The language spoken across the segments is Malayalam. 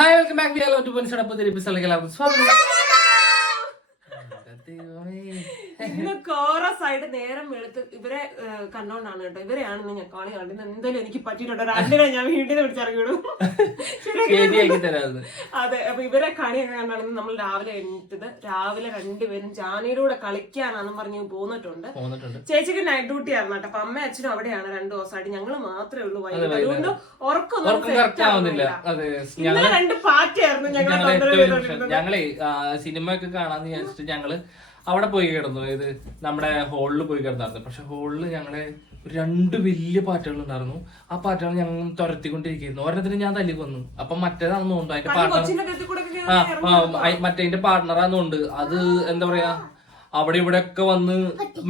Hi welcome back to hello to പൊൻസയുടെ പുതിയ എപ്പിസോഡിലേക്ക് എല്ലാവർക്കും സ്വാഗതം ദൈവമേ. ഇന്ന് കോറസ് ആയിട്ട് നേരം വെളുത്ത് ഇവരെ കണ്ടോണ്ടാണ് കേട്ടോ. ഇവരെയാണെന്ന് ഞാൻ കാണി കണ്ടത്. എന്തായാലും എനിക്ക് പറ്റിയിട്ടുണ്ട്. രണ്ടിനെ ഞാൻ വീട്ടിൽ നിന്ന് തരാമെന്ന്. അതെ അപ്പൊ ഇവരെ കണിയൊക്കെ കണ്ടാണ് നമ്മൾ രാവിലെ എണീറ്റത്. രാവിലെ രണ്ടുപേരും ജാനയുടെ കൂടെ കളിക്കാനാണെന്ന് പറഞ്ഞ് പോന്നിട്ടുണ്ട്. ചേച്ചിക്ക് നൈറ്റ് ഡ്യൂട്ടി ആയിരുന്നു കേട്ടോ. അപ്പൊ അമ്മ അച്ഛനും അവിടെയാണ് രണ്ടു ദിവസമായിട്ട്. ഞങ്ങൾ മാത്രമേ ഉള്ളൂ വൈകിട്ട്. അതുകൊണ്ട് ഉറക്കൊന്നും രണ്ട് പാറ്റയായിരുന്നു ഞങ്ങൾ ഞങ്ങളെ സിനിമയൊക്കെ കാണാന്ന് വിചാരിച്ചിട്ട് ഞങ്ങൾ അവിടെ പോയി കിടന്നു. അതായത് നമ്മുടെ ഹോളിൽ പോയി കിടന്നായിരുന്നു. പക്ഷെ ഹോളിൽ ഞങ്ങളെ രണ്ട് വലിയ പാറ്റകൾ ഉണ്ടായിരുന്നു. ആ പാറ്റകൾ ഞങ്ങൾ തുരത്തിക്കൊണ്ടിരിക്കുന്നു. ഒരെണ്ണത്തിന് ഞാൻ തല്ലി കൊന്നു. അപ്പൊ മറ്റേതാണെന്ന് തോന്നുന്നു? അതിന്റെ പാർട്ണർ മറ്റേതിന്റെ കത്തി ആണെന്നുണ്ട് അത് എന്താ പറയാ? അവിടെ ഇവിടെ ഒക്കെ വന്ന്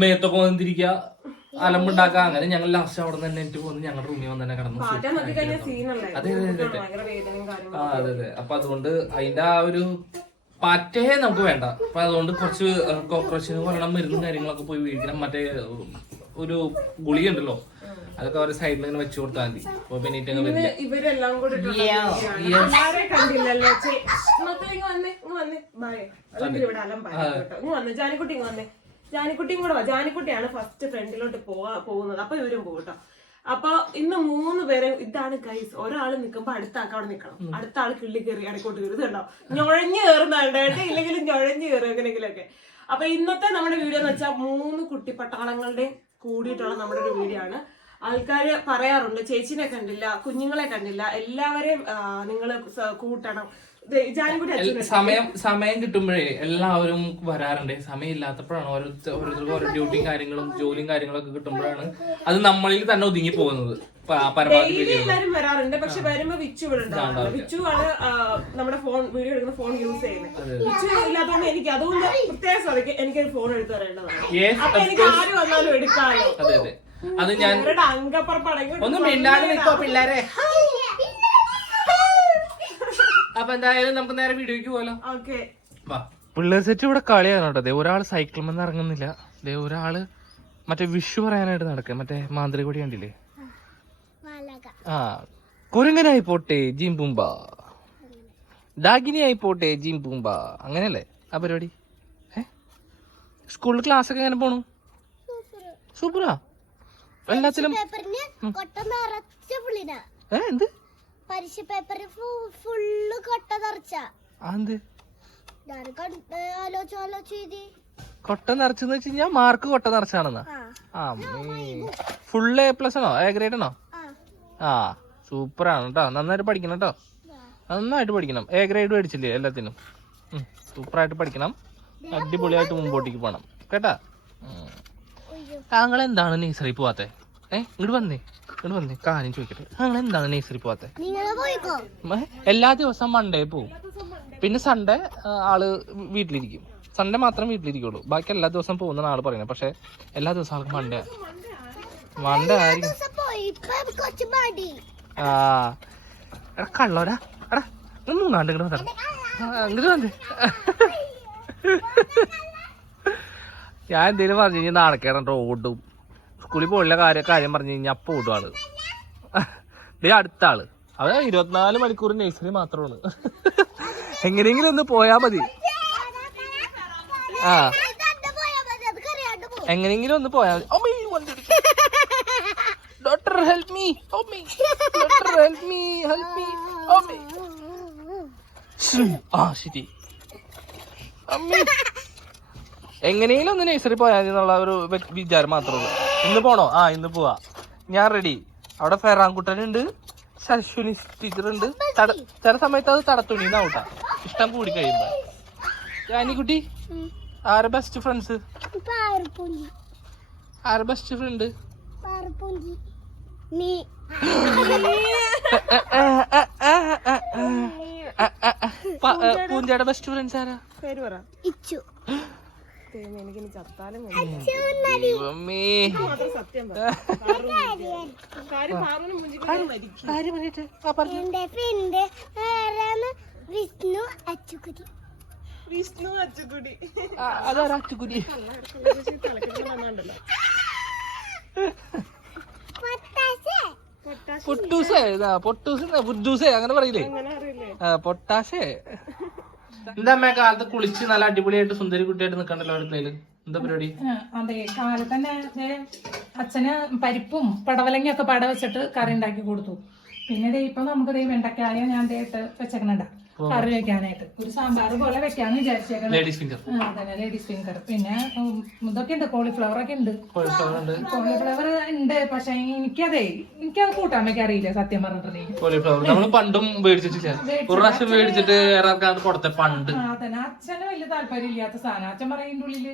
മേത്തൊക്കെ വന്നിരിക്കുക അലമ്പുണ്ടാക്കുക. അങ്ങനെ ഞങ്ങൾ ലാസ്റ്റ് അവിടെ തന്നെ എനിക്ക് പോകുന്നു ഞങ്ങളുടെ റൂമിൽ വന്ന് തന്നെ കിടന്നു. അതെ, അതെ, അതെ അതെ. അപ്പൊ അതുകൊണ്ട് അതിന്റെ ആ ഒരു പാറ്റേ നമുക്ക് വേണ്ട. അപ്പൊ അതുകൊണ്ട് കുറച്ച് കോക്രോച്ചിന് കൊല്ലണം മരുന്നും കാര്യങ്ങളൊക്കെ പോയി വീഴിക്കണം മറ്റേ ഒരു ഗുളിക ഉണ്ടല്ലോ. അതൊക്കെ അവരുടെ സൈഡിൽ ഇങ്ങനെ വെച്ചു കൊടുത്താൽ മതി. അപ്പൊ പിന്നെ ഇവരെല്ലാം കൂടെ. കണ്ടില്ലല്ലോ. ജാനിക്കുട്ടി ഇങ്ങ് വന്നേ. ജാനിക്കുട്ടിയും കൂടെ വാ. ജാനിക്കുട്ടിയാണ് ഫസ്റ്റ് ഫ്രണ്ടിലോട്ട് പോവാ പോകുന്നത്. അപ്പൊ ഇവരും പോകും കേട്ടോ. അപ്പൊ ഇന്ന് മൂന്ന് പേരെ ഇതാണ് ഗൈസ് ഒരാൾ നിക്കുമ്പോ അടുത്ത ആൾക്ക് അവിടെ നിൽക്കണം അടുത്ത ആൾ കിള്ളി കയറി ഇടക്കോട്ട് കയറി. ഇതുണ്ടോ? ഞൊഴഞ്ഞു കയറുന്നുണ്ടായിട്ട് ഇല്ലെങ്കിലും ഞൊഴഞ്ഞു കയറും എങ്ങനെയെങ്കിലൊക്കെ അപ്പൊ ഇന്നത്തെ നമ്മുടെ വീഡിയോ എന്ന് വെച്ചാൽ മൂന്ന് കുട്ടി പട്ടാളങ്ങളുടെ കൂടിയിട്ടുള്ള നമ്മുടെ ഒരു വീഡിയോ ആണ്. ആൾക്കാര് പറയാറുണ്ട് ചേച്ചിനെ കണ്ടില്ല കുഞ്ഞുങ്ങളെ കണ്ടില്ല എല്ലാവരെയും നിങ്ങൾ കൂട്ടണം. സമയം സമയം കിട്ടുമ്പോഴേ എല്ലാവരും വരാറുണ്ട്. സമയം ഇല്ലാത്തപ്പോഴാണ് ഓരോരുത്തർ ഓരോരുത്തർക്കും ഓരോ ഡ്യൂട്ടിയും കാര്യങ്ങളും ജോലിയും കാര്യങ്ങളൊക്കെ കിട്ടുമ്പോഴാണ് അത് നമ്മളിൽ തന്നെ ഒതുങ്ങി പോകുന്നത്. പ- ഡെയിലി എല്ലാരും വരാറുണ്ട്. പക്ഷെ വരുമ്പോ വിച്ചു ഇവിടെ വിച്ചു ആണ് നമ്മുടെ ഫോൺ വീഡിയോ എടുക്കുന്ന ഫോൺ യൂസ് ചെയ്യുന്നത്. വിച്ചു ഇല്ലാത്തതുകൊണ്ട് എനിക്ക് അതുകൊണ്ട് പ്രത്യേക ശ്രദ്ധിക്കും എനിക്കൊരു ഫോൺ എടുത്തു തരേണ്ടതാണ്. അപ്പൊ എനിക്ക് ആര് വന്നാലും എടുക്കാമല്ലോ അതെ അതെ. അത് ഞാൻ അവരുടെ ഒന്നും നിൽക്കോ പിള്ളേരെ. അപ്പൊ എന്തായാലും നമുക്ക് നേരെ വീഡിയോക്ക് പോലോ ഓക്കെ. പിള്ളേർ സെറ്റ് ഇവിടെ കളിയാണ് കേട്ടോ ദേ ഒരാൾ സൈക്കിൾ മെന്ന് ഇറങ്ങുന്നില്ല. ദേ ഒരാൾ മറ്റേ വിഷു പറയാനായിട്ട് നടക്കുക മറ്റേ മാന്ത്രികൊടി കണ്ടില്ലേ? ആ. കുരങ്ങനായി പോട്ടെ ജീം പൂമ്പ ഡാഗിനിയായി പോട്ടെ പൂമ്പ അങ്ങനെയല്ലേ? ആ പരിപാടി. ഏ? സ്കൂളിൽ ക്ലാസ് ഒക്കെ എങ്ങനെ പോണു? സൂപ്പറാ. എല്ലാത്തിലും ഏ എന്ത്? പരീക്ഷ പേപ്പർ ഫുള്ള് കൊട്ട നിറച്ച. ആലോചിച്ച് ആലോചിച്ച് എഴുതി. കൊട്ട നിറച്ചെന്ന് വെച്ച് കഴിഞ്ഞാൽ മാർക്ക് കൊട്ട നിറച്ചാണെന്നാ? ഫുൾ എ പ്ലസ് ആണോ? എ ഗ്രേഡ് ആണോ? ആ. ആ സൂപ്പറാണ് കേട്ടോ നന്നായിട്ട് പഠിക്കണം കേട്ടോ നന്നായിട്ട് പഠിക്കണം. എ ഗ്രേഡ് മേടിച്ചില്ലേ എല്ലാത്തിനും? സൂപ്പറായിട്ട് പഠിക്കണം. അടിപൊളിയായിട്ട് മുമ്പോട്ടേക്ക് പോകണം കേട്ടാ. താങ്കൾ എന്താണ് നഴ്സറി പോവാത്തെ? ഏ ഇങ്ങോട്ട് വന്നേ ഇങ്ങോട്ട് വന്നേ. കാര്യം ചോദിക്കട്ടെ. നിങ്ങൾ എന്താണ് നേഴ്സറി പോവാത്തെ? നിങ്ങൾ പോയിക്കോ? ഏ, എല്ലാ ദിവസവും മൺഡേ പോവും. പിന്നെ സൺഡേ ആൾ വീട്ടിലിരിക്കും. സൺഡേ മാത്രം വീട്ടിലിരിക്കുള്ളൂ. ബാക്കി എല്ലാ ദിവസവും പോകുന്ന ആൾ പറയുന്നത്. പക്ഷെ എല്ലാ ദിവസവും ആൾക്ക് മൺഡേ മൺഡേ ആയിരിക്കും. പോയി. ഇപ്പൊ കൊച്ചു മടി. ആ. എടാ കള്ളോടാ. എടാ ഇത് മൂന്നാണ്ട് ഇങ്ങോട്ട് വന്നേ. ഇങ്ങോട്ട് വന്നേ. ഞാൻ എന്തേലും പറഞ്ഞു കഴിഞ്ഞാൽ നാണക്കേടോ ഓടും സ്കൂളിൽ പോയുള്ള കാര്യം കാര്യം പറഞ്ഞു കഴിഞ്ഞാൽ അപ്പൊ ഓടും ആൾ. ദേ അടുത്ത ആൾ. അവിടെ ഇരുപത്തിനാല് മണിക്കൂർ നഴ്സറി മാത്രമാണ് എങ്ങനെയെങ്കിലും ഒന്ന് പോയാ മതി. ആ. പോയാ എങ്ങനെയെങ്കിലും ഒന്ന് പോയാൽ മതി. Doctor help me doctor help me help me ആ ശരി. എങ്ങനെയെങ്കിലും ഒന്ന് നഴ്സറി പോയാൽ മതി എന്നുള്ള ഒരു വിചാരം മാത്രമേ ഉള്ളൂ. ഇന്ന് പോണോ ആ ഇന്ന് പോവാ ഞാൻ റെഡി അവിടെ ഫെറാൻകുട്ടനുണ്ട് ശശ്വിനി ടീച്ചർ ഉണ്ട് ചില സമയത്ത് അത് തടത്തുണി എന്നാവൂട്ടാ ഇഷ്ടം കൂടി കഴിയുമ്പോ ജാനിക്കുട്ടി ആരെ ബെസ്റ്റ് ഫ്രണ്ട്സ് ആര് ബെസ്റ്റ് ഫ്രണ്ട് പൂഞ്ചയുടെ ബെസ്റ്റ് ഫ്രണ്ട്സ് ആരാ പേര് പറ ഇച്ചു എനിക്കിനി ചത്താലും സത്യം വിഷ്ണു അച്ചുകുടി. വിഷ്ണു അച്ചുകുടി. അതാരാ അച്ചുകുടി? പൊട്ടൂസേ പൊട്ടൂസ് പൊട്ടൂസേ അങ്ങനെ പറയില്ലേ? പൊട്ടാശേ എന്താ അമ്മ കാലത്ത് കുളിച്ച് നല്ല അടിപൊളിയായിട്ട് സുന്ദരി കുട്ടിയായിട്ട് നിക്കണ്ടല്ലോ അടുക്കളയിൽ? എന്താ പരിപാടി? അതെ കാലത്ത് തന്നെ അച്ഛന് പരിപ്പും പടവലങ്ങയൊക്കെ പട വെച്ചിട്ട് കറി ഉണ്ടാക്കി കൊടുത്തു. പിന്നെ ഇപ്പൊ നമുക്ക് വെണ്ടക്കായ ഞാൻ ഇട്ട് വെച്ചേക്കണണ്ട. കറി വെക്കാനായിട്ട്. ഒരു സാമ്പാർ പോലെ വെക്കാന്ന് വിചാരിച്ചേക്കണം. ലേഡീസ് ഫിംഗർ അതന്നെ ലേഡീസ് ഫിംഗർ പിന്നെ ഇതൊക്കെ ഉണ്ട് കോളിഫ്ലവർ ഒക്കെ ഉണ്ട്. കോളിഫ്ലവർ ഉണ്ട്. കോളിഫ്ലവർ ഉണ്ട്. പക്ഷെ എനിക്കതേ എനിക്കത് കൂട്ടാൻ വെക്കാൻ അറിയില്ല സത്യം പറഞ്ഞിട്ടുണ്ടെങ്കിൽ. കോളിഫ്ലവർ നമ്മൾ പണ്ടും മേടിച്ചിട്ടില്ല. ഒരു പ്രാവശ്യം മേടിച്ചിട്ട് കൊടുത്ത പണ്ട്. ആ തന്നെ അച്ഛന് വലിയ താല്പര്യം ഇല്ലാത്ത സാധനം. അച്ഛൻ പറയുന്ന ഉള്ളിൽ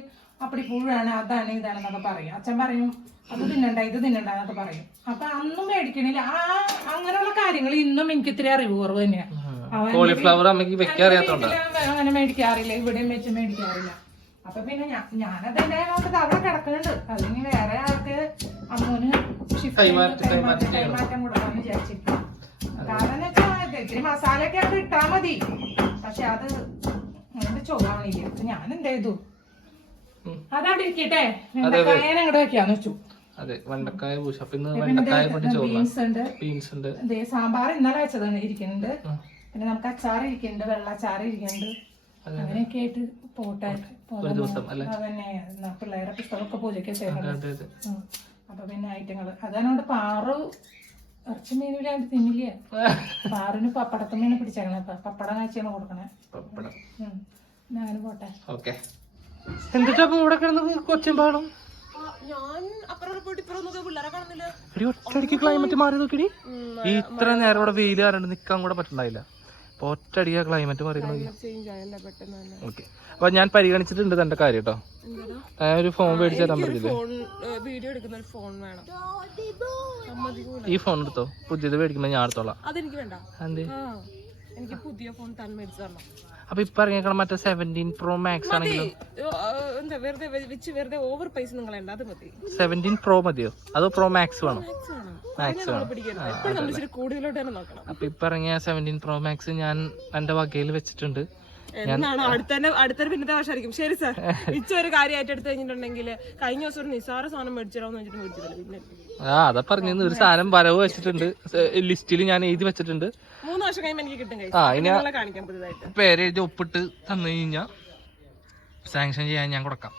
അപ്പടി പുഴാണ് അതാണ് ഇതാണെന്നൊക്കെ പറയും. അച്ഛൻ പറയും അത് തിന്നണ്ട ഇത് തിന്നണ്ട എന്നൊക്കെ പറയും. അപ്പൊ അന്നും മേടിക്കണില്ല. ആ അങ്ങനെയുള്ള കാര്യങ്ങൾ ഇന്നും എനിക്ക് ഇത്തിരി അറിവ് കുറവ് തന്നെയാണ് കോളിഫ്ലവർ അമ്മയ്ക്ക് വെക്കാൻ അറിയാത്തോണ്ട്? അങ്ങനെ മേടിക്കാറില്ല ഇവിടെയും വെച്ച് മേടിക്കാറില്ല. അപ്പൊ പിന്നെ ഞാനത് എന്റെ നോക്കത്ത് അവിടെ കിടക്കുന്നുണ്ട്. അതിന് വേറെ ആൾക്ക് അമ്മൂന് കൈമാറ്റം-. കൊടുക്കാന്ന് വിചാരിച്ചിരിക്കും കാരണം വെച്ചാൽ ഇത്തിരി ഒക്കെ അത് ഇട്ടാ മതി. പക്ഷെ അത് അതിന്റെ ചൊവ്വാണില്ല അപ്പൊ ഞാൻ എന്ത് ചെയ്തു? അതവിടെ ഇരിക്കട്ടെ. വെണ്ടക്കായനെ അങ്ങോട്ട് വെക്കാന്ന് വെച്ചു. അതെ വെണ്ടക്കായ പൂശ. പിന്നെ വെണ്ടക്കായ പൊട്ടി ചോറിന ബീൻസ് ഉണ്ട് സാമ്പാർ ഇന്നലെ വെച്ചതാണ്. ഇരിക്കുന്നുണ്ട്. പിന്നെ നമുക്ക് അച്ചാർ ഇരിക്കുന്നുണ്ട് അച്ചാറിരിക്കുന്നുണ്ട് ഇരിക്കുന്നുണ്ട് അതെ. അങ്ങനെയൊക്കെ ആയിട്ട് പോട്ടെ അതന്നെ പിള്ളേരെ പുസ്തകമൊക്കെ പൂജയ്ക്ക് അപ്പൊ പിന്നെ ഐറ്റങ്ങൾ. അതാണ് പാറു ഇറച്ചി മീനില്ലാണ്ട് തിന്നില്ല? പാറിന് പപ്പടത്തുമ്മീനെ പിടിച്ചേക്കണേ പപ്പടം കാഴ്ചയാണ് കൊടുക്കണേ. പപ്പടം. ഞാൻ പോട്ടെ. ഓക്കെ. എന്നിട്ട് അപ്പൊ ഇവിടെ കിടന്ന് കൊച്ചും പാടും ക്ലൈമറ്റ് മാറി നോക്കിടി ഇത്ര നേരം ഇവിടെ വെയിൽ കാരണം നിക്കാൻ കൂടെ പറ്റണ്ടായില്ല. അപ്പൊ ഒറ്റയടിക്കാ ക്ലൈമറ്റ് പറയുന്നത് തന്നെ. ഓക്കെ അപ്പൊ ഞാൻ പരിഗണിച്ചിട്ടുണ്ട് തന്റെ കാര്യം കേട്ടോ ഞാൻ ഒരു ഫോൺ മേടിച്ചു തരാൻ ഈ ഫോൺ എടുത്തോ? പുതിയത് മേടിക്കുമ്പോ ഞാൻ എടുത്തോളാം. അതെനിക്ക് വേണ്ട. എന്തേ എനിക്ക് പുതിയ ഫോൺ താൻ മേടിച്ചു തരണം. അപ്പൊ ഇപ്പൊ ഇറങ്ങിയേക്കണം മറ്റേ സെവന്റീൻ പ്രോ മാക്സ് ആണെങ്കിലും? ഏ, ആ, എന്താ വെറുതെ വെച്ച് വെറുതെ ഓവർ പൈസ നിങ്ങൾ അത് മതി. സെവന്റീൻ പ്രോ മതിയോ? അതോ പ്രോ മാക്സ് വേണോ? മാക്സ് വേണം. കൂടുതലോട്ട് തന്നെ നോക്കണം. അപ്പൊ ഇപ്പൊ ഇറങ്ങിയ സെവന്റീൻ പ്രോ മാക്സ് ഞാൻ എന്റെ വകയിൽ വെച്ചിട്ടുണ്ട്. എന്നാണ്? അടുത്തന്നെ അടുത്ത പിന്നത്തെ വർഷമായിരിക്കും. ശരി സാർ. ഇച്ച ഒരു കാര്യമായിട്ട് എടുത്തു കഴിഞ്ഞിട്ടുണ്ടെങ്കിൽ കഴിഞ്ഞ ദിവസം ഒരു നിസ്സാര സാധനം മേടിച്ചിടാന്ന് വെച്ചിട്ട് മേടിച്ചില്ല പിന്നെ? ആ അതാ പറഞ്ഞു ഒരു സാധനം വരവ് വെച്ചിട്ടുണ്ട്. ലിസ്റ്റിൽ ഞാൻ എഴുതി വെച്ചിട്ടുണ്ട്. മൂന്ന് വർഷം കഴിയുമ്പോൾ എനിക്ക് കിട്ടും ആ, ഇനി കാണിക്കാം പുതുതായിട്ട്. പേര് എഴുതി ഒപ്പിട്ട് തന്നു കഴിഞ്ഞാൽ സാങ്ഷൻ ചെയ്യാൻ ഞാൻ കൊടുക്കാം.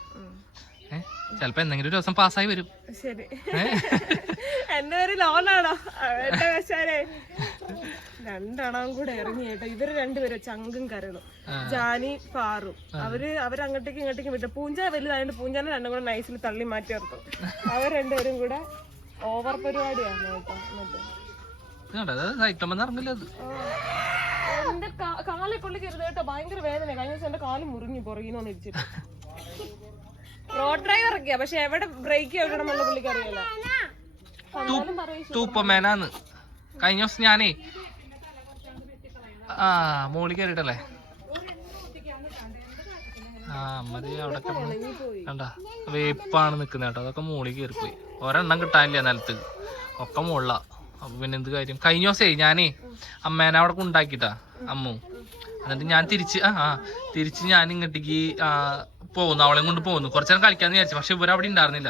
ചിലപ്പോ എന്തെങ്കിലും ഒരു ദിവസം പാസ്സായി വരും. ശരി. എന്റെ പേര് ലോണാണോ? എന്റെ രണ്ടെണ്ണം കൂടെ ഇറങ്ങി കേട്ടോ. ഇവർ രണ്ടുപേരും ചങ്കും കരളും. ജാനി പാറും. അവർ അവരങ്ങോട്ടേക്കും ഇങ്ങോട്ടേക്കും വിട്ടു പൂഞ്ച വലുതായത് പൂഞ്ചാനെ രണ്ടും കൂടെ നൈസിൽ തള്ളി മാറ്റി ഇറക്കും അവർ രണ്ടുപേരും കൂടെ ഓവർ പരിപാടിയാണ് കേട്ടോ. എന്നിട്ട്. എന്റെ കാലെ കൊള്ളി കരുത് കേട്ടോ. ഭയങ്കര വേദന കഴിഞ്ഞ ദിവസം എന്റെ കാൽ മുറിഞ്ഞു പുറകിന്ന് വന്ന് ഇടിച്ചിട്ട്. റോഡ് ഡ്രൈവർ ഒക്കെയാ പക്ഷെ എവിടെ ബ്രേക്ക് എന്നുള്ള പുള്ളിക്ക് അറിയില്ല. തൂപ്പമേനാന്ന്. കഴിഞ്ഞ ദിവസം ഞാനേ ആ മോളി കയറിട്ടല്ലേ ആ അമ്മതി അവിടെ കണ്ടാ വേപ്പാണ് നിക്കുന്നത് കേട്ടോ. അതൊക്കെ മോളി കയറിപ്പോയി. ഒരെണ്ണം കിട്ടാനില്ല നിലത്ത്. ഒക്കെ മുള്ള അപ്പൊ പിന്നെ എന്ത് കാര്യം? കഴിഞ്ഞ ദിവസേ ഞാനേ അമ്മേനെ അവിടെ ഉണ്ടാക്കിട്ടാ അമ്മു. എന്നിട്ട് ഞാൻ തിരിച്ച് ആ ആ തിരിച്ച് ഞാൻ ഇങ്ങോട്ടേക്ക് ആ, പോകുന്നു അവളെയും കൊണ്ട് പോകുന്നു. കുറച്ചു നേരം കളിക്കാന്ന് വിചാരിച്ചു പക്ഷെ ഇവരവിടെ ഉണ്ടായിരുന്നില്ല.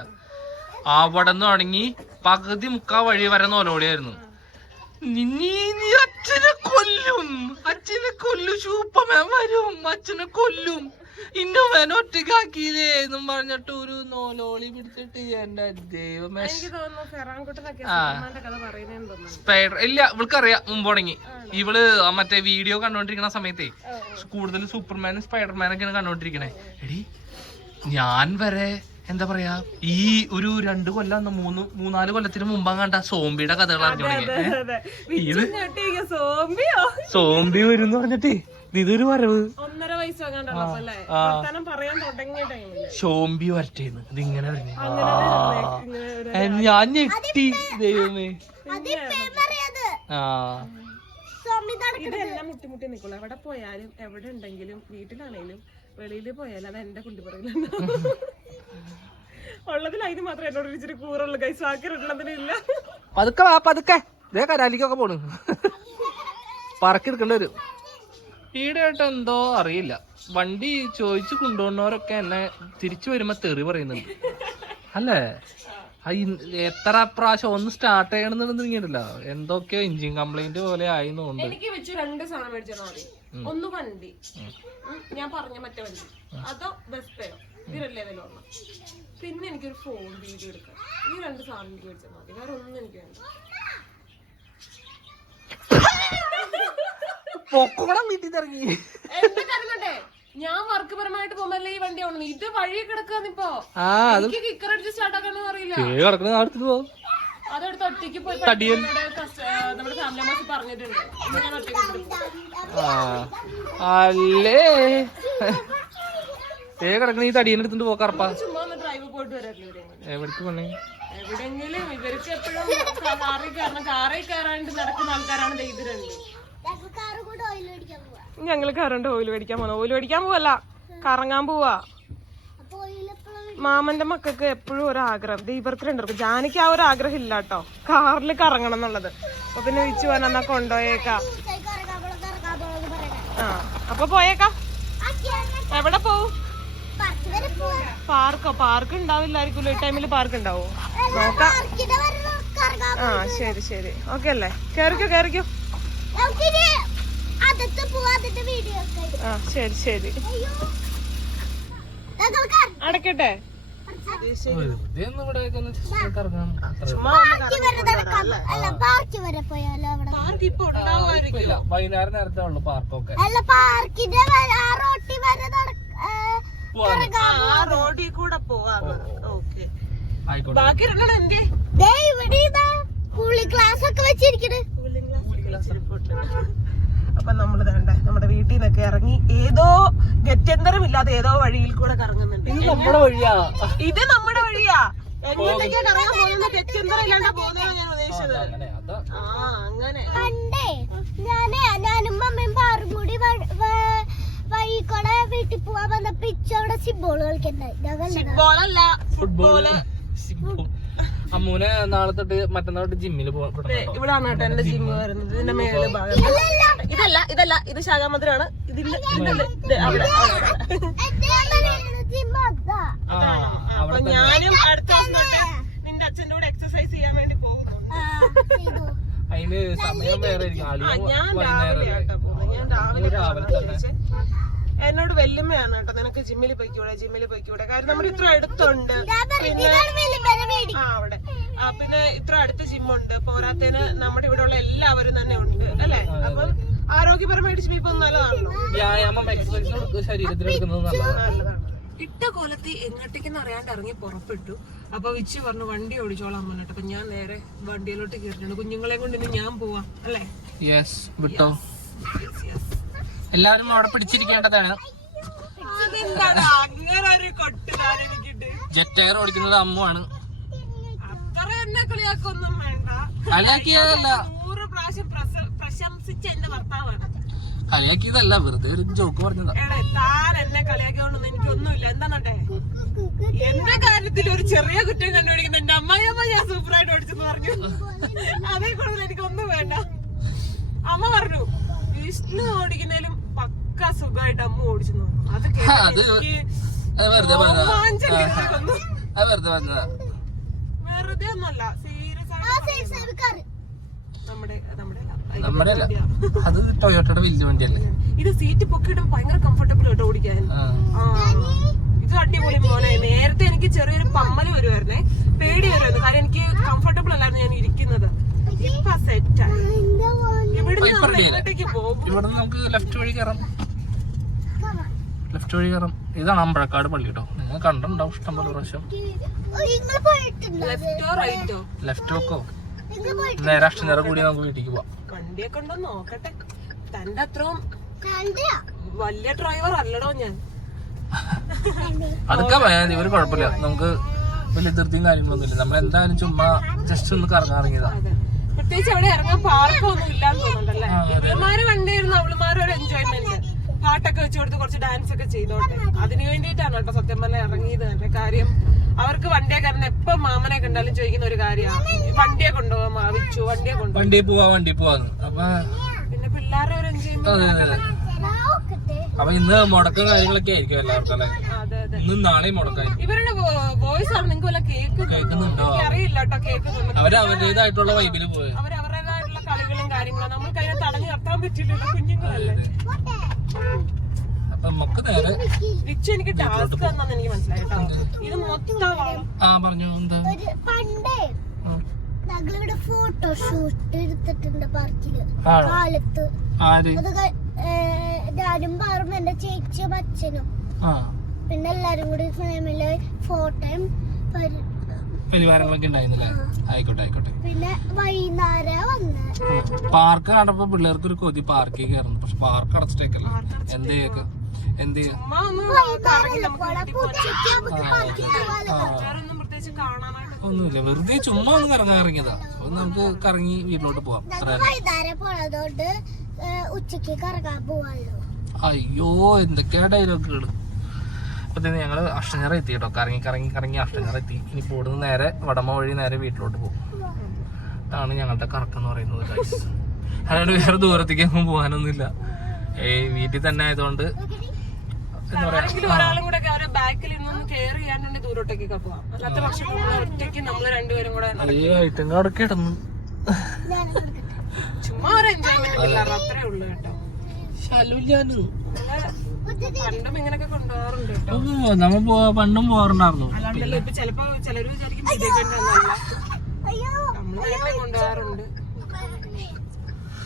അവിടെ നിന്ന് തുടങ്ങി പകുതി മുക്കാ വഴി വരെ നോലോളിയായിരുന്നു നീ നീ അച്ഛനെ കൊല്ലും അച്ഛനെ കൊല്ലും സൂപ്പർമാൻ വരും അച്ഛനെ കൊല്ലും. ഇന്നോമേനെ ഒറ്റക്കാക്കിയില്ലേ എന്നും പറഞ്ഞിട്ട് ഒരു നോലോളി പിടിച്ചിട്ട് എന്റെ ദൈവമേ. സ്പൈഡർ ഇല്ല ഇവൾക്കറിയാം മുമ്പ് തുടങ്ങി ഇവൾ മറ്റേ വീഡിയോ കണ്ടോണ്ടിരിക്കുന്ന സമയത്തേ കൂടുതൽ സൂപ്പർമാനും സ്പൈഡർമാനൊക്കെയാണ് കണ്ടോണ്ടിരിക്കണേ. എടി ഞാൻ വരെ എന്താ പറയാ ഈ ഒരു രണ്ട് കൊല്ലം ന്ന് മൂന്ന് മൂന്നാൽ കൊല്ലത്തിന് മുമ്പാ കണ്ട സോംബിയുടെ കഥകൾ അറിഞ്ഞു തുടങ്ങി സോംബി വരും പറഞ്ഞിട്ടേ. ഇതൊരു വരവ്. ഒന്നര വയസ്സ് പറയാൻ തുടങ്ങിയ ടൈമിൽ ഷോംബി വരട്ടേന്ന്. ഇതിങ്ങനെ വരുന്നേ. ഞാൻ ഞെട്ടി ദൈവമേ. ആ. ഇതെല്ലാം മുട്ടിമുട്ടി എവിടെ പോയാലും എവിടെ ഉണ്ടെങ്കിലും വീട്ടിലാണെങ്കിലും വെളിയിൽ പോയാലും അത് എന്റെ കുണ്ടി പറയില്ല ഉള്ളതിൽ അതിന് മാത്രം എന്നോട് ഇച്ചിരി കൂറുള്ളൂ. കൈ സാക്കിട്ടുള്ളതിനില്ല പതുക്കെ വാ പതുക്കെ. ഇതേ കരാലിക്കൊക്കെ പോണു. പറക്കി എടുക്കേണ്ടി വരും. ഈടായിട്ട് എന്തോ അറിയില്ല. വണ്ടി ചോദിച്ചു കൊണ്ടുപോകുന്നവരൊക്കെ എന്നെ തിരിച്ചു വരുമ്പോ തെറി പറയുന്നുണ്ട്. അല്ലേ? എത്ര പ്രാവശ്യം ഒന്ന് സ്റ്റാർട്ട് ചെയ്യണമെന്നുണ്ടെങ്കിലോ എന്തൊക്കെയോ എഞ്ചിൻ കംപ്ലൈന്റ് പോലെ ആയിന്നുണ്ട് എനിക്ക് വെച്ച് രണ്ട് സാധനം മേടിച്ചാൽ മതി. ഒന്ന് വണ്ടി. ഞാൻ പറഞ്ഞ മറ്റേ വണ്ടി. അതോ ബസ് പേയോ ഇതിലല്ലേ ഏതെങ്കിലും പിന്നെ എനിക്കൊരു ഫോൺ വീഡിയോ എടുക്കാം. ഈ രണ്ട് സാധനം എനിക്ക് മേടിച്ചാൽ മതി. വേറെ ഒന്നും എനിക്ക് വേണ്ട. പൊക്കോളം വീട്ടിൽ ഞാൻ വർക്ക് പരമായിട്ട് പോകുമ്പല്ലേ ഈ വണ്ടി ഓടുന്നത് ഇത് വഴി അത് എനിക്ക് കിക്കർ അടിച്ച് സ്റ്റാർട്ട് ആക്കാനൊന്നും അറിയില്ല. കിടക്കുന്ന അതെടുത്ത് ഒറ്റയ്ക്ക് പോയി നമ്മുടെ ഫാമിലി മാസി പറഞ്ഞിട്ടുണ്ട്. ഞാൻ ഒറ്റയ്ക്ക്. അല്ലേ? ഏ കിടക്കണ ഈ തടിയനെ എടുത്തിട്ട് പോക്കാറപ്പാ ചുമ്മാ ഡ്രൈവ് പോയിട്ട് വരാറില്ല എവിടേക്ക് പോണേ എവിടെങ്കിലും ഇവർക്ക് എപ്പോഴും കാറിൽ കയറണം. കാറിൽ കയറാണ്ട് നടക്കുന്ന ആൾക്കാരാണ് ദേ ഇത് രണ്ട് ഞങ്ങൾ കാറ് കൊണ്ട് ഓയിൽ മേടിക്കാൻ പോവാ ഞങ്ങൾ കറണ്ട് ഓയിൽ മേടിക്കാൻ പോകുന്നത് ഓയിൽ മേടിക്കാൻ പോവല്ല. കറങ്ങാൻ പോവാ. മാമന്റെ മക്കൾക്ക് എപ്പോഴും ഒരു ആഗ്രഹം ദേ ഇവർക്ക് രണ്ടുപേർക്കും ജാനിക്ക് ആ ഒരു ആഗ്രഹം ഇല്ല കേട്ടോ കാറിൽ കറങ്ങണം എന്നുള്ളത്. അപ്പൊ പിന്നെ വിച്ചു പോകാൻ എന്നാ കൊണ്ടുപോയേക്കാ. ആ അപ്പൊ പോയേക്കാ. എവിടെ പോവും? പാർക്ക്? പാർക്കോ ഉണ്ടാവില്ലായിരിക്കുമല്ലോ. ഈ ടൈമിൽ പാർക്ക് ഉണ്ടാവോ? നോക്കാം. ആ ശരി ശരി. ഓക്കെ അല്ലേ? കേറിക്കോ കേറിക്കോ. ആ ശരി ശരി. അടക്കട്ടെ. വെറുതെ ഒന്ന് ഇവിടെയൊക്കെ കറങ്ങാം അത്രേ ഉള്ളൂ. പാർക്ക് വരെ നടക്കാം അല്ല? പാർക്ക് വരെ പോയാലോ അവിടെ? പാർക്ക് ഇപ്പൊ ഇപ്പൊ ഇല്ല. വൈകുന്നേരം നേരത്തെ ഉള്ളു പാർക്കൊക്കെ. അല്ല പാർക്കിന്റെ വരെ- ആ വരെ നടക്ക ആ റോഡിൽ കൂടെ പോവാന്ന് ഓക്കെ. ബാക്കി രണ്ടെണ്ണം എന്റെ ദേ ഇവിടെ ഇതാ. കൂളിംഗ് ക്ലാസ് ഒക്കെ വെച്ചിരിക്കണ്. അപ്പൊ നമ്മൾ വേണ്ട നമ്മുടെ വീട്ടിൽ നിന്നൊക്കെ ഇറങ്ങി ഏതോ ഗത്യന്തരമില്ലാതെ ഏതോ വഴിയിൽ കൂടെ കറങ്ങുന്നുണ്ട്. ഇത് നമ്മുടെ വഴിയാ. ഇത് നമ്മുടെ വഴിയാ. എങ്ങോട്ടേക്കാ കറങ്ങാൻ പോകുന്നത്? ഗത്യന്തരം ഇല്ലാണ്ടാ പോകുന്നതാണ് ഞാൻ ഉദ്ദേശിച്ചത്. അങ്ങനെ അതാ. ആ അങ്ങനെ. പണ്ടേ ഞാനേ ഞാനും മമ്മയും പാറും കൂടി വഴി കൂടെ വീട്ടിൽ പോവാൻ വന്നപ്പോ ഇച്ചവിടെ സിബോൾ കളിക്കണ്ടായി. ഫുട്ബോളല്ല ഫുട്ബോൾ. അമ്മൂനെ നാളെ തൊട്ട് മറ്റന്നാൾ തൊട്ട് ജിമ്മിൽ പോകണം ഇവിടാണ് കേട്ടോ. എന്റെ ജിമ്മ് വരുന്നത് ഇതിന്റെ മേലെ ഭാഗം. ഇതല്ല ഇതല്ല ഇത് ശാഖാമധുരാണ് ഇതിന്റെ ഇതിന്റെ അവിടെ അവിടെ. അപ്പൊ ഞാനും അടുത്ത ദിവസം നിന്റെ അച്ഛന്റെ കൂടെ എക്സസൈസ് ചെയ്യാൻ വേണ്ടി പോകുന്നുണ്ട്. അതിന് സമയം വേറെ ഞാൻ രാവിലെ ആട്ടോ പോകുന്നത്. ഞാൻ രാവിലെ രാവിലെ തന്നെ. തിരിച്ച് എന്നോട് വെല്ലുമ്മയാണ് കേട്ടോ. നിനക്ക് ജിമ്മിൽ പോയിക്കൂടെ? ജിമ്മിൽ പോയിക്കൂടെ? കാര്യം നമ്മൾ ഇത്ര അടുത്തുണ്ട്. പിന്നെ ആ അവിടെ. പിന്നെ ഇത്ര അടുത്ത് ജിമ്മുണ്ട് പോരാത്തതിന് നമ്മുടെ ഇവിടെ ഉള്ള എല്ലാവരും തന്നെ ഉണ്ട് അല്ലെ? അപ്പൊ ആരോഗ്യപരമായിട്ട് ജിമ്മിൽ പോകുന്ന നല്ലതാണല്ലോ. വ്യായാമം എക്സസൈസ് കൊടുക്കുക ശരീരത്തിൽ എടുക്കുന്നത് നല്ലതാണ്. ഇട്ട കൊലത്തി എങ്ങോട്ടേക്കെന്ന് അറിയാണ്ട് ഇറങ്ങി പുറപ്പെട്ടു. അപ്പൊ വിച്ച് പറഞ്ഞു വണ്ടി ഓടിച്ചോളാൻ പറഞ്ഞിട്ട്. അപ്പൊ ഞാൻ നേരെ വണ്ടിയിലോട്ട് കയറിയിട്ടുണ്ട്. കുഞ്ഞുങ്ങളെ കൊണ്ട് ഇനി ഞാൻ പോവാം അല്ലേ? യെസ് വിട്ടോ? എല്ലാവരും അവിടെ പിടിച്ചിരിക്കേണ്ടതാണ്. ജെറ്റ് എയർ ഓടിക്കുന്നത് അമ്മുവാണ്. കളിയാക്കിയതല്ല. കളിയാക്കിയതല്ല വെറുതെ ഒരു ജോക്ക് പറഞ്ഞതാ. എന്നെ കളിയാക്കിയോണ്ടൊന്നും എനിക്കൊന്നുമില്ല. എന്താണട്ടെ എന്റെ കാര്യത്തിൽ ഒരു ചെറിയ കുറ്റം കണ്ടുപിടിക്കുന്ന. എന്റെ അമ്മയമ്മ ഞാൻ സൂപ്പറായിട്ട് ഓടിച്ചെന്ന് പറഞ്ഞു. അതേ കൂടുതൽ എനിക്കൊന്നും വേണ്ട. അമ്മ പറഞ്ഞു വിഷ്ണു ഓടിക്കുന്നതിലും പക്ക സുഖമായിട്ട് അമ്മ ഓടിച്ചു പറഞ്ഞു അത് കേട്ടിട്ട് വെറുതെ ഒന്നല്ല സീരിയസ് ആയിട്ട് നമ്മുടെ നമ്മുടെ നമ്മുടെ അല്ല അത് ടൊയോട്ടയുടെ വലിയ വണ്ടിയല്ലേ? ഇത് സീറ്റ് പൊക്കിയിടും ഭയങ്കര കംഫർട്ടബിൾ കേട്ടോ ഓടിക്കാൻ. ഇത് അടിപൊളി മോനെ. നേരത്തെ എനിക്ക് ചെറിയൊരു പമ്മൽ വരുമായിരുന്നേ പേടി വരുമായിരുന്നു കാരണം എനിക്ക് കംഫർട്ടബിൾ അല്ലായിരുന്നു ഞാൻ ഇരിക്കുന്നത്. ഇപ്പൊ സെറ്റായി ഇവിടുന്ന് നമുക്ക് ലെഫ്റ്റ് വഴി കയറാം ലെഫ്റ്റ് വഴി കയറാം ഇതാണ് അമ്പഴക്കാട് പള്ളി കേട്ടോ. നിങ്ങൾ കണ്ടിട്ടുണ്ടാവും ഇഷ്ടം പോലെ പ്രാവശ്യം. നിങ്ങൾ പോയിട്ടുണ്ടോ? ലെഫ്റ്റോ പോയിട്ട് നേരെ അഷ്ടനേരം കൂടി നമുക്ക് വീട്ടിലേക്ക് പോവാം. വണ്ടിയൊക്കെ ഉണ്ടോ? നോക്കട്ടെ. തന്റെ അത്രയും കണ്ടോ വലിയ ഡ്രൈവർ അല്ലടോ ഞാൻ. അതൊക്കെ മതി ഒരു കുഴപ്പമില്ല. നമുക്ക് വലിയ ധൃതിയും കാര്യങ്ങളൊന്നുമില്ല. നമ്മൾ എന്തായാലും ചുമ്മാ ജസ്റ്റ് ഒന്ന് അതെ. പ്രത്യേകിച്ച് അവിടെ ഇറങ്ങാൻ പാർക്കൊന്നും ഇല്ലാന്ന് തോന്നുന്നുണ്ടല്ലേ? ഇവന്മാര് കണ്ടിരുന്നു അവളുമാരും ഒരു എൻജോയ്മെന്റ് പാട്ടൊക്കെ വെച്ച് കൊടുത്ത് കുറച്ച് ഡാൻസ് ഒക്കെ ചെയ്തോട്ടെ. അതിന് വേണ്ടിയിട്ടാണ് കേട്ടോ സത്യം പറഞ്ഞാൽ ഇറങ്ങിയത് തന്നെ കാര്യം. അവർക്ക് വണ്ടിയെ കാരണം എപ്പോ മാമനെ കണ്ടാലും ചോദിക്കുന്ന ഒരു കാര്യമാണ് വണ്ടിയെ കൊണ്ടുപോകാൻ മാവിച്ചു വണ്ടിയെ കൊണ്ടുപോകാം വണ്ടി പോവാ വണ്ടി പോവാന്ന്. അപ്പൊ പിന്നെ പിള്ളേരുടെ ഒരു എൻജോയ്മെന്റ് അതെ അതെ അതെ നോക്കട്ടെ അപ്പൊ ഇന്ന് മുടക്കം കാര്യങ്ങളൊക്കെ ആയിരിക്കും എല്ലാവർക്കും അല്ലെ? അതെ അതെ. ഇന്നും നാളെയും മുടക്കം ഇവരുടെ വോയിസ് ആണ് നിങ്ങൾക്ക് വല്ല കേൾക്കുന്നുണ്ടോ? കേൾക്കുന്നുണ്ടോ? എനിക്ക് അറിയില്ല കേട്ടോ കേൾക്കുന്നുണ്ട്? അവർ അവരുടേതായിട്ടുള്ള വൈബിൽ പോയി അവർ അവരുടേതായിട്ടുള്ള കളികളും കാര്യങ്ങളും. നമ്മൾക്ക് അതിനെ തടഞ്ഞു നിർത്താൻ പറ്റില്ലല്ലോ കുഞ്ഞുങ്ങളല്ലേ? അപ്പൊ നമുക്ക് നേരെ റിച്ചു എനിക്ക് ടാസ്ക് തന്നെന്ന് എനിക്ക് മനസ്സിലായി കേട്ടോ. ഇത് മൊത്തം ആ പറഞ്ഞു എന്താ? ഒരു പണ്ടേ. ഫോട്ടോ ഷൂട്ട് എടുത്തിട്ടുണ്ട് പാർക്കിൽ കാലത്ത്. ആര്? അത് ഞാനും പാറും എന്റെ ചേച്ചിയും അച്ഛനും. ആ. പിന്നെ എല്ലാരും കൂടി ഫാമിലി ഫോട്ടോയും പരി- പരിവാരങ്ങളൊക്കെ ഉണ്ടായിരുന്നില്ലേ? ആയിക്കോട്ടെ ആയിക്കോട്ടെ. പിന്നെ വൈകുന്നേരം പാർക്ക് കണ്ടപ്പോ പിള്ളേർക്ക് ഒരു കൊതി പാർക്കിൽ കയറുന്നു. പക്ഷെ പാർക്ക് അടച്ചിട്ടേക്കല്ലേ? എന്ത് ചെയ്യൊക്കെ എന്ത് ഒന്നുമില്ല. വെറുതെ ചുമ്മാ ഒന്ന് കറങ്ങാൻ ഇറങ്ങിയതാ അപ്പൊ നമുക്ക് കറങ്ങി വീട്ടിലോട്ട് പോവാം. ഉച്ചയ്ക്ക് ഞങ്ങൾ പോണതുകൊണ്ട് ഉച്ചയ്ക്ക് കറങ്ങാൻ പോവാലോ. അയ്യോ എന്തൊക്കെയാ ഡയലോഗുകൾ അപ്പൊ തന്നെ ഞങ്ങൾ അഷ്ടഞ്ഞറ എത്തി കേട്ടോ. കറങ്ങി കറങ്ങി കറങ്ങി അഷ്ടഞ്ഞറ എത്തി. ഇനി ഇവിടുന്ന് നേരെ വടമ വഴി നേരെ വീട്ടിലോട്ട് പോകും. ഇതാണ് ഞങ്ങളുടെ കറക്കം എന്ന് പറയുന്നത് ഗൈസ് അല്ലാണ്ട് വേറെ ദൂരത്തേക്ക് ഒന്നും പോകാനൊന്നുമില്ല. ഏയ് വീട്ടിൽ തന്നെ ആയതുകൊണ്ട് ഈ ചുമ്മാ ഒരു എൻജോയ്മെന്റ് അത്രേ ഉള്ളു കേട്ടോ. ശലുല്ലാനും നമ്മൾ പണ്ടും ഇങ്ങനെയൊക്കെ കൊണ്ടുപോകാറുണ്ട് കേട്ടോ. നമ്മ പോ- പണ്ടും പോകാറുണ്ടായിരുന്നു. അല്ലാണ്ടല്ലോ ഇപ്പൊ ചിലപ്പോ ചിലര് വിചാരിക്കും വിജയിക്കണ്ടല്ല അയ്യോ. നമ്മൾ നേരത്തെ കൊണ്ടുപോകാറുണ്ട്.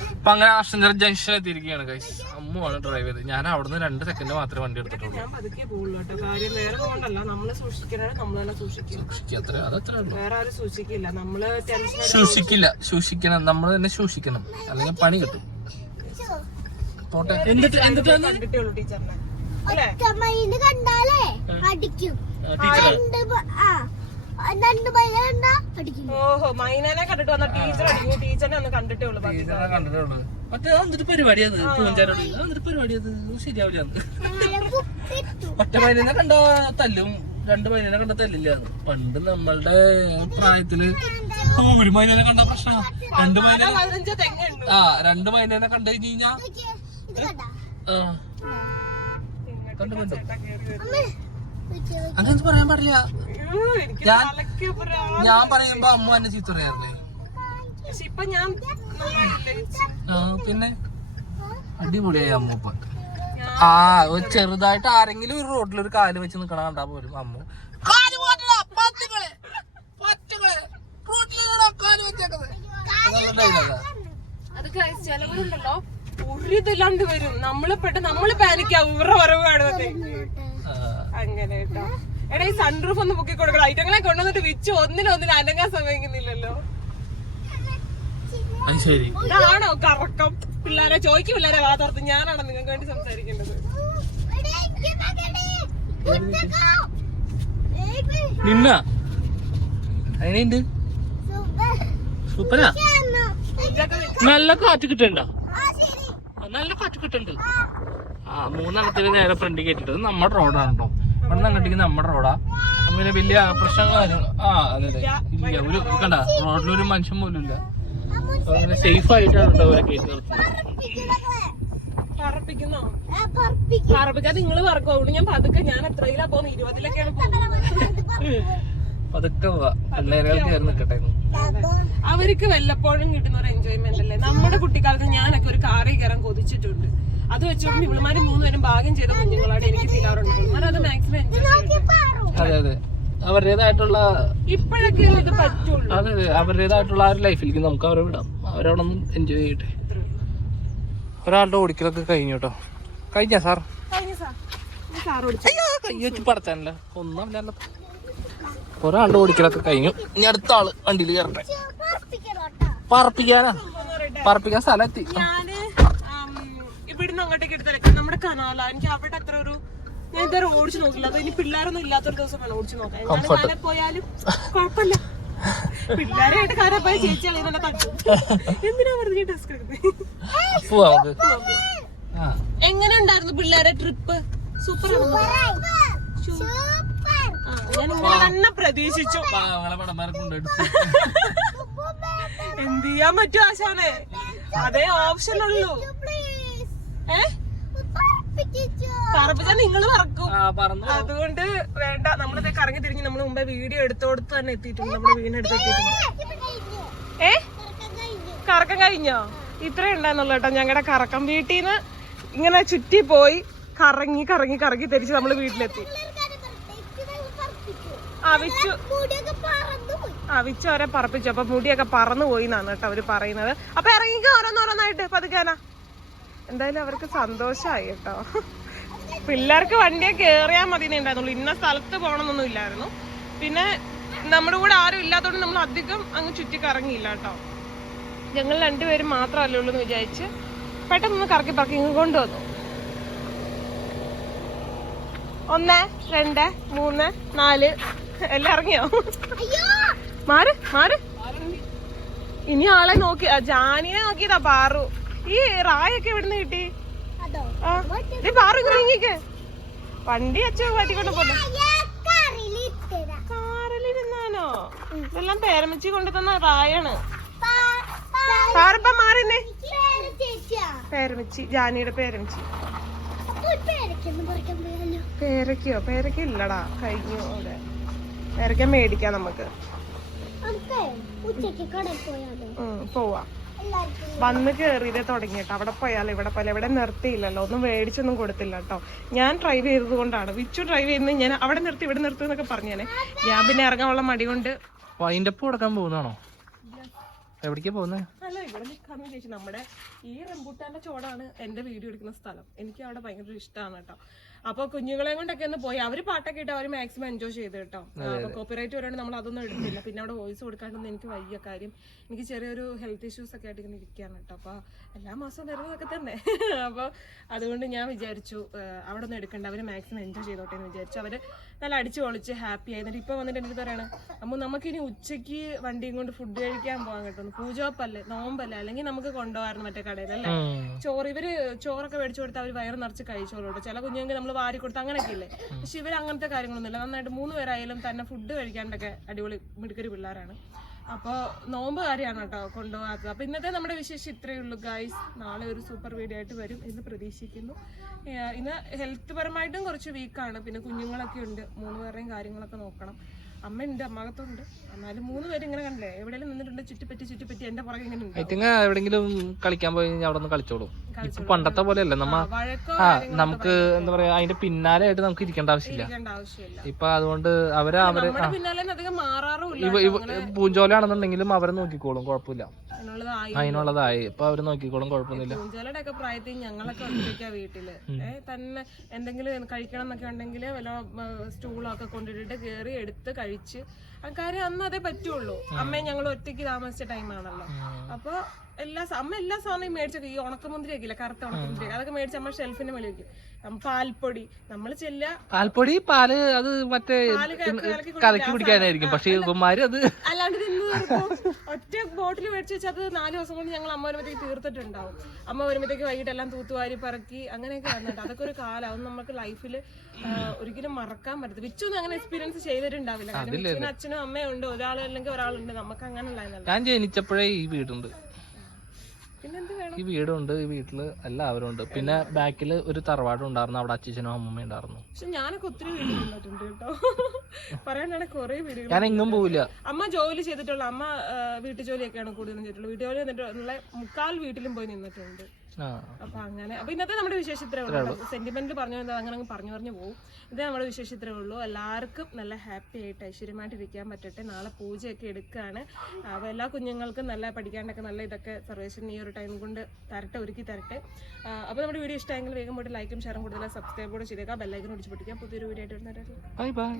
അപ്പൊ അങ്ങനെ അഷ്ടഞ്ചര ജംഗ്ഷൻ എത്തിയിരിക്കുകയാണ് ഗൈസ് അമ്മുവാണ് ഡ്രൈവ് ചെയ്തത്. ഞാൻ അവിടുന്ന് രണ്ട് സെക്കൻഡ് മാത്രമേ വണ്ടി എടുത്തിട്ടുള്ളൂ. നമ്മൾ സൂക്ഷിക്കില്ല. നമ്മൾ തന്നെ സൂക്ഷിക്കണം. അല്ലെങ്കിൽ പണി കിട്ടും. പോട്ടെ എന്നിട്ട് കണ്ടിട്ടേ ഉള്ളൂ ടീച്ചറിനെ. അല്ലേ? മൈന് കണ്ടാലേ അടിക്കും. രണ്ട് പ- ആ രണ്ട് മൈന കണ്ടാ അടിക്കും. ഓഹോ മൈനനെ കണ്ടിട്ട് വന്ന ടീച്ചർ അടിക്കും. ടീച്ചറിനെ ഒന്ന് കണ്ടിട്ടേ ഉള്ളൂ ടീച്ചറെ കണ്ടിട്ടുള്ളത് മറ്റേ എന്നിട്ട് പരിപാടി അത്? പൂഞ്ചാരോട് എന്നിട്ട് പരിപാടി അത്? ശരിയാവില്ല ഒറ്റ മൈനിനെ കണ്ട തല്ലും. രണ്ട് മൈനിനെ കണ്ട തല്ലില്ല പണ്ട് നമ്മളുടെ പ്രായത്തിൽ ഒരു മൈനിനെ കണ്ട പ്രശ്നം. രണ്ട് മൈന ആ രണ്ട് മൈനിനെ കണ്ടു കഴിഞ്ഞു കഴിഞ്ഞാ അങ്ങനെ പറയാൻ പാടില്ല? ഞാൻ- ഞാൻ പറയുമ്പോ അമ്മ എന്നെ ചീത്ത പറയാറില്ലേ ഞാൻ ആ പിന്നെ? അടിപൊളിയായി അമ്മ ഇപ്പൊ. ആ ഒരു ചെറുതായിട്ട് ആരെങ്കിലും ഒരു റോഡിൽ ഒരു കാൽ വെച്ച് നിക്കണ കണ്ടാ പോലും അമ്മ. അത് guys, ചിലവരുണ്ടല്ലോ. ഒരു ഇതില്ലാണ്ട് വരും. നമ്മൾ പെട്ടെന്ന് നമ്മൾ പാനിക്കാവും ഇവരുടെ വരവ് അങ്ങനെ കേട്ടോ. എടാ ഈ സൺറൂഫ് ഒന്ന് പൊക്കി കൊടുക്കണം. ഐറ്റങ്ങളെ കൊണ്ടുവന്നിട്ട് വിച്ച് ഒന്നിനൊന്നിനും അനങ്ങാൻ ശരി. ഇതാണോ കറക്കം? പിള്ളേരെ ചോയ്ക്ക് പിള്ളേരെ വാതോർത്ത് ഞാനാണോ നിങ്ങൾക്ക് വേണ്ടി സംസാരിക്കേണ്ടത്. നിന്ന? സൂപ്പറാ. നല്ല കാറ്റ് കിട്ടണ്ട? കിട്ടണ്ട് ആ മൂന്നെണ്ണത്തിന് നേരെ ഫ്രണ്ട് കേട്ടിട്ട് നമ്മുടെ റോഡാണ് കേട്ടോ ഇവിടെ നിന്ന് അങ്ങോട്ടേക്ക് നമ്മുടെ റോഡാ അപ്പൊ പിന്നെ വലിയ പ്രശ്നങ്ങളായിരുന്നു ആ അതെ അതെ. ഇല്ല ഒരു കണ്ട റോഡിലൊരു മനുഷ്യൻ പോലും ഇല്ല. അങ്ങനെ സേഫ് ആയിട്ടാണ് കേട്ടോ അവരെ കയറ്റി നിർത്തുന്നത്. നിങ്ങൾ പറക്കും? അതുകൊണ്ട് ഞാൻ പതുക്കെ ഞാൻ എത്രയിലാ പോകുന്നത് ഇരുപതിലൊക്കെയാണ് പോകുന്നത് പതുക്കെ പോവാ. പിള്ളേരെ കയറി നിൽക്കട്ടെ അവർക്ക് വല്ലപ്പോഴും കിട്ടുന്ന ഒരു എൻജോയ്മെന്റ് അല്ലേ? നമ്മുടെ കുട്ടിക്കാലത്ത് ഞാനൊക്കെ ഒരു കാറിൽ കയറാൻ കൊതിച്ചിട്ടുണ്ട്. അത് വെച്ചുകൊണ്ട് ഇവളുമാര് മൂന്നുപേരും ഭാഗം ചെയ്ത കുഞ്ഞുങ്ങളാണ് എനിക്ക് ഇവളുമാർ അത് മാക്സിമം എൻജോയ് ചെയ്യട്ടെ. അതെ അതെ. അവരുടേതായിട്ടുള്ള ഇപ്പോഴൊക്കെ ഇത് പറ്റുള്ളൂ. അതെ അതെ. അവരുടേതായിട്ടുള്ള ആ ഒരു ലൈഫിലേക്ക് നമുക്ക് അവരെ വിടാം. അവരവിടെ ഒന്ന് എൻജോയ് ചെയ്യട്ടെ. ഒരാളുടെ ഓടിക്കലൊക്കെ കഴിഞ്ഞു കേട്ടോ കഴിഞ്ഞ സാർ? കഴിഞ്ഞ സാർ. സാർ ഓടിച്ചു അയ്യോ കൈ വെച്ച് പടച്ചാനല്ല? ഒന്നുമില്ലല്ലോ ഒരാളുടെ ഓടിക്കലൊക്കെ കഴിഞ്ഞു. ഇനി അടുത്ത ആൾ വണ്ടിയിൽ കയറട്ടെ പറപ്പിക്കാനാ? പറപ്പിക്കാൻ സ്ഥലം എത്തി ഞാൻ ഇവിടുന്ന് അങ്ങോട്ടേക്ക് എടുത്തലക്കെ നമ്മുടെ കനാല. എനിക്ക് അവിടെ അത്ര ഒരു ഞാൻ ഇതുവരെ ഓടിച്ചു നോക്കില്ല. അത് ഇനി പിള്ളേരൊന്നും ഇല്ലാത്തൊരു ദിവസം വേണം ഓടിച്ചു നോക്കാൻ. പോയാലും കുഴപ്പമില്ല. പിള്ളേരായിട്ട് കാരെ പോയ ചേച്ചി അളിയെ തട്ടും. എന്തിനാ വെറുതെ ടെസ്റ്റ് എടുക്കുന്നത് എങ്ങനെ ഉണ്ടായിരുന്നു പിള്ളേരെ ട്രിപ്പ് സൂപ്പർ ഇങ്ങനെ തന്നെ പ്രതീക്ഷിച്ചു. എന്ത് ചെയ്യാൻ പറ്റും ആശാനെ? അതേ ഓപ്ഷൻ ഉള്ളൂ ഏ പറപ്പിച്ചാൽ നിങ്ങൾ പറക്കും. അതുകൊണ്ട് വേണ്ട നമ്മളിത് കറങ്ങി തിരിഞ്ഞ് നമ്മൾ മുമ്പേ വീഡിയോ എടുത്തോടത്ത് തന്നെ എത്തിയിട്ടുണ്ട്. നമ്മുടെ വീടിനടുത്ത് എത്തിയിട്ടുണ്ട്. ഏ? കറക്കം കഴിഞ്ഞോ? ഇത്ര ഉണ്ടായിരുന്നുള്ളൂ കേട്ടോ. ഞങ്ങളുടെ കറക്കം വീട്ടിൽ നിന്ന് ഇങ്ങനെ ചുറ്റി പോയി കറങ്ങി കറങ്ങി കറങ്ങി തിരിച്ച് നമ്മൾ വീട്ടിലെത്തി. ആ വിച്ചു മുടിയൊക്കെ പറന്നു പോയി. ആ വിച്ചു അവരെ പറപ്പിച്ചു. അപ്പൊ മുടിയൊക്കെ പറന്നു പോയി എന്നാണ് കേട്ടോ അവർ പറയുന്നത്. അപ്പൊ ഇറങ്ങിക്കോ ഓരോന്നോരോന്നായിട്ട്. പതുക്കാനാ എന്തായാലും അവർക്ക് സന്തോഷമായി കേട്ടോ. പിള്ളേർക്ക് വണ്ടിയെ കേറിയാൽ മതി ഉണ്ടായിരുന്നുള്ളൂ. ഇന്ന സ്ഥലത്ത് പോകണമെന്നൊന്നും ഇല്ലായിരുന്നു. പിന്നെ നമ്മുടെ കൂടെ ആരും ഇല്ലാത്തതുകൊണ്ട് നമ്മൾ അധികം അങ്ങ് ചുറ്റി കറങ്ങിയില്ല കേട്ടോ. ഞങ്ങൾ രണ്ടുപേരും മാത്രമല്ലേ ഉള്ളൂ എന്ന് വിചാരിച്ച് പെട്ടെന്ന് കറക്കി പറക്കി ഇങ്ങ് കൊണ്ടുവന്നു. ഒന്ന് രണ്ട് മൂന്ന് നാല് എല്ലാം ഇറങ്ങിയോ മാറ് മാറ്. ഇനി ആളെ നോക്കി ജാനിയെ ജാനിനെ നോക്കിയതാ പാറു. ഈ റായൊക്കെ എവിടുന്ന് കിട്ടി? ആ പാറു ഇറങ്ങിക്കേ വണ്ടി അച്ഛൻ മാറ്റിക്കൊണ്ട് പോലെ കാറിലിരുന്നാനോ? ഇതെല്ലാം പേരമിച്ചി കൊണ്ടു തന്ന റായാണ് പാറപ്പ മാറിന്നേ? പേരമച്ചി ജാനിയുടെ പേരമിച്ചി. പേരക്കോ പേരക്കില്ലടാ കഴിഞ്ഞു അവിടെ. പേരക്ക മേടിക്കാം നമുക്ക്. പോവാ. പോയാലോ വന്ന് കയറിയതേ തുടങ്ങിയിട്ട്. അവിടെ പോയാൽ ഇവിടെ പോലെ ഇവിടെ നിർത്തിയില്ലല്ലോ. ഒന്നും മേടിച്ചൊന്നും കൊടുത്തില്ല കേട്ടോ. ഞാൻ ഡ്രൈവ് ചെയ്തത് കൊണ്ടാണ്. വിച്ചു ഡ്രൈവ് ചെയ്യുന്നത് ഞാൻ അവിടെ നിർത്തി ഇവിടെ നിർത്തി എന്നൊക്കെ പറഞ്ഞേനെ. ഞാൻ പിന്നെ ഇറങ്ങാനുള്ള മടി കൊണ്ട് വൈൻഡപ്പ് കൊടുക്കാൻ പോകുന്നതാണോ? എവിടേക്കാ പോകുന്നത് അല്ല ഇവിടെ നിൽക്കാന്ന് ചോദിച്ചു നമ്മുടെ ഈ റംബൂട്ടാന്റെ ചോടാണ് എന്റെ വീഡിയോ എടുക്കുന്ന സ്ഥലം. എനിക്ക് അവിടെ ഭയങ്കര ഇഷ്ടമാണ് കേട്ടോ. അപ്പൊ കുഞ്ഞുങ്ങളെ കൊണ്ടൊക്കെ ഒന്ന് പോയി. അവർ പാട്ടൊക്കെ ഇട്ട് അവർ മാക്സിമം എൻജോയ് ചെയ്ത് കേട്ടോ. അപ്പൊ കോപ്പിറൈറ്റ് വരാണ്ട് നമ്മൾ അതൊന്നും എടുത്തില്ല. പിന്നെ അവിടെ വോയിസ് കൊടുക്കാണ്ടൊന്നും എനിക്ക് വയ്യ കാര്യം. എനിക്ക് ചെറിയൊരു ഹെൽത്ത് ഇഷ്യൂസ് ഒക്കെ ആയിട്ട് ഇങ്ങനെ ഇരിക്കുകയാണ് കേട്ടോ. അപ്പൊ എല്ലാ മാസവും തരുന്നതൊക്കെ തന്നെ. അപ്പൊ അതുകൊണ്ട് ഞാൻ വിചാരിച്ചു അവിടെ ഒന്നും എടുക്കണ്ട. അവർ മാക്സിമം എൻജോയ് ചെയ്തോട്ടെ എന്ന് വിചാരിച്ചു. അവർ നല്ല അടിച്ചു പൊളിച്ച് ഹാപ്പി ആയി. എന്നിട്ട് ഇപ്പൊ വന്നിട്ട് എനിക്ക് പറയണം അമ്മ നമുക്കിനി ഉച്ചയ്ക്ക് വണ്ടിയും കൊണ്ട് ഫുഡ് കഴിക്കാൻ പോകാൻ കിട്ടുന്നു. പൂജോപ്പല്ലേ നോമ്പല്ലേ? അല്ലെങ്കിൽ നമുക്ക് കൊണ്ടുപോകാറുണ്ട് മറ്റേ കടയിലല്ലേ ചോറ് ഇവർ ചോറൊക്കെ മേടിച്ചു കൊടുത്ത് അവർ വയറ് നിറച്ച് കഴിച്ചോളൂ ചില കുഞ്ഞുങ്ങൾക്ക് നമ്മൾ വാരി കൊടുത്ത് അങ്ങനെയൊക്കെ ഇല്ലേ? പക്ഷെ ഇവർ അങ്ങനത്തെ കാര്യങ്ങളൊന്നുമില്ല. നന്നായിട്ട് മൂന്ന് പേരായാലും തന്നെ ഫുഡ് കഴിക്കാണ്ടൊക്കെ അടിപൊളി മിടുക്കരി പിള്ളേരാണ്. അപ്പോൾ നോമ്പ് കാര്യമാണ് കേട്ടോ കൊണ്ടുപോകാത്തത്. അപ്പോൾ ഇന്നത്തെ നമ്മുടെ വിശേഷം ഇത്രയേ ഉള്ളൂ ഗൈസ് നാളെ ഒരു സൂപ്പർ വീഡിയോ ആയിട്ട് വരും എന്ന് പ്രതീക്ഷിക്കുന്നു. ഇന്ന് ഹെൽത്ത് പരമായിട്ടും കുറച്ച് വീക്കാണ് പിന്നെ കുഞ്ഞുങ്ങളൊക്കെ ഉണ്ട്. മൂന്ന് പേരുടെയും കാര്യങ്ങളൊക്കെ നോക്കണം. അമ്മ അമ്മാകത്തുണ്ട്. എന്നാലും മൂന്ന് പേര് ഇങ്ങനെ കണ്ടില്ലേ? എവിടെയെങ്കിലും നിന്നിട്ടുണ്ട് ചുറ്റിപ്പറ്റി ചുറ്റിപ്പറ്റി എന്റെ പുറകെ ഇങ്ങനെ ഉണ്ട്? ഐറ്റിങ്ങ എവിടെങ്കിലും കളിക്കാൻ പോയി കഴിഞ്ഞാൽ അവിടെ നിന്ന് കളിച്ചോളും ഇപ്പൊ പണ്ടത്തെ പോലെയല്ല നമ്മ ആ നമുക്ക് എന്താ പറയാ അതിന്റെ പിന്നാലെ ആയിട്ട് നമുക്ക് ഇരിക്കേണ്ട ആവശ്യമില്ല. ഇരിക്കേണ്ട ആവശ്യമില്ല. ഇപ്പൊ അതുകൊണ്ട് അവർ അവർ നമ്മുടെ പിന്നാലെ അധികം മാറാറുമില്ല പൂഞ്ചോലാണെന്നുണ്ടെങ്കിലും അവരെ നോക്കിക്കോളും കുഴപ്പമില്ല. അതിനുള്ളതായി. ഇപ്പൊ അവർ നോക്കിക്കോളും കുഴപ്പമൊന്നുമില്ല. പൂഞ്ചാലയുടെ ഒക്കെ പ്രായത്തിൽ ഞങ്ങളൊക്കെ ഒറ്റയ്ക്കാ വീട്ടിൽ. തന്നെ എന്തെങ്കിലും കഴിക്കണം എന്നൊക്കെ ഉണ്ടെങ്കിൽ വല്ല സ്റ്റൂളൊക്കെ കൊണ്ടിട്ട് കൊണ്ടിട്ടിട്ട് കയറി എടുത്ത് കഴിച്ച്. കാര്യം അന്ന് അതേ പറ്റുള്ളൂ. അമ്മയും ഞങ്ങൾ ഒറ്റയ്ക്ക് താമസിച്ച ടൈമാണല്ലോ അപ്പൊ എല്ലാ അമ്മ എല്ലാ സാധനവും മേടിച്ചൊക്കെ ഈ ഉണക്കമുന്തിരി ഒക്കെ ഇല്ല കറുത്ത ഉണക്കമുന്തിരി അതൊക്കെ മേടിച്ച് നമ്മൾ ഷെൽഫിന്റെ മേളിൽ വെക്കും. പാൽപ്പൊടി. നമ്മൾ ചെല്ല പാൽപ്പൊടി പാൽ അത് മറ്റേ കലക്കി കുടിക്കാനായിരിക്കും. പക്ഷേ ഇവന്മാര് അത് അല്ലാണ്ട്. ഒറ്റ ബോട്ടിൽ മേടിച്ച് വെച്ചാൽ അത് നാല് ദിവസം കൊണ്ട് ഞങ്ങൾ അമ്മ വരുമ്പോഴത്തേക്ക് തീർത്തിട്ടുണ്ടാവും. അമ്മ വരുമ്പോഴത്തേക്ക് വൈകിട്ട് എല്ലാം തൂത്തുവാരി പറക്കി അങ്ങനെയൊക്കെ വന്നിട്ട് അതൊക്കെ ഒരു കാലം. അത് നമുക്ക് ലൈഫിൽ ഒരിക്കലും മറക്കാൻ പറ്റത്തില്ല. വിച്ചൊന്നും അങ്ങനെ എക്സ്പീരിയൻസ് ചെയ്തിട്ടുണ്ടാവില്ല. അച്ഛനും അമ്മയും ഉണ്ട്. ഒരാൾ അല്ലെങ്കിൽ ഒരാളുണ്ട്. നമുക്ക് അങ്ങനെ ഞാൻ ജനിച്ചപ്പോഴേ ഈ വീടുണ്ട്. ഈ വീടുണ്ട് ഈ വീട്ടിൽ എല്ലാവരും ഉണ്ട് പിന്നെ ബാക്കിൽ ഒരു തറവാടും ഉണ്ടായിരുന്നു അവിടെ അച്ഛനും അമ്മമ്മയും ഉണ്ടായിരുന്നു. പക്ഷെ ഞാനൊക്കെ ഒത്തിരി വീഡിയോ നിന്നിട്ടുണ്ട് കേട്ടോ. പറയാനാണ് കുറെ വീഡിയോകൾ ഞാൻ എങ്ങും പോവില്ല. അമ്മ ജോലി ചെയ്തിട്ടുള്ള അമ്മ വീട്ടുജോലിയൊക്കെയാണ് വീട്ടു ജോലിയൊക്കെയാണ് കൂടുതലും ചെയ്തിട്ടുള്ളത്. വീട്ടു ജോലി എന്നിട്ടുള്ള മുക്കാൽ വീട്ടിലും പോയി നിന്നിട്ടുണ്ട്. അപ്പൊ അങ്ങനെ. അപ്പൊ ഇന്നത്തെ നമ്മുടെ വിശേഷിത്രമുള്ളൂ ഉള്ളൂ. സെന്റിമെന്റ് പറഞ്ഞു വന്നത് അങ്ങനെ അങ്ങ് പറഞ്ഞു പറഞ്ഞു പോകും ഇതേ നമ്മുടെ വിശേഷത്രേ ഉള്ളൂ. എല്ലാവർക്കും നല്ല ഹാപ്പി ആയിട്ട് ഐശ്വര്യമായിട്ട് ഇരിക്കാൻ പറ്റട്ടെ. നാളെ പൂജയൊക്കെ എടുക്കുകയാണ് അപ്പൊ എല്ലാ കുഞ്ഞുങ്ങൾക്കും നല്ല പഠിക്കാണ്ടൊക്കെ നല്ല ഇതൊക്കെ സർവേഷൻ ഈ ഒരു ടൈം കൊണ്ട് തരട്ടെ ഒരുക്കി തരട്ടെ. അപ്പൊ നമ്മുടെ വീഡിയോ ഇഷ്ടമെങ്കിൽ വേഗം പോയിട്ട് ലൈക്കും ഷെയറും കൂടുതൽ സബ്സ്ക്രൈബ് കൂടെ ചെയ്തേക്കാം. ബെല്ലൈക്കൻ ഒടിച്ച് പൊട്ടിക്കാം. പുതിയൊരു വീഡിയോ ആയിട്ട് വരുന്നവരെ ബൈ ബൈ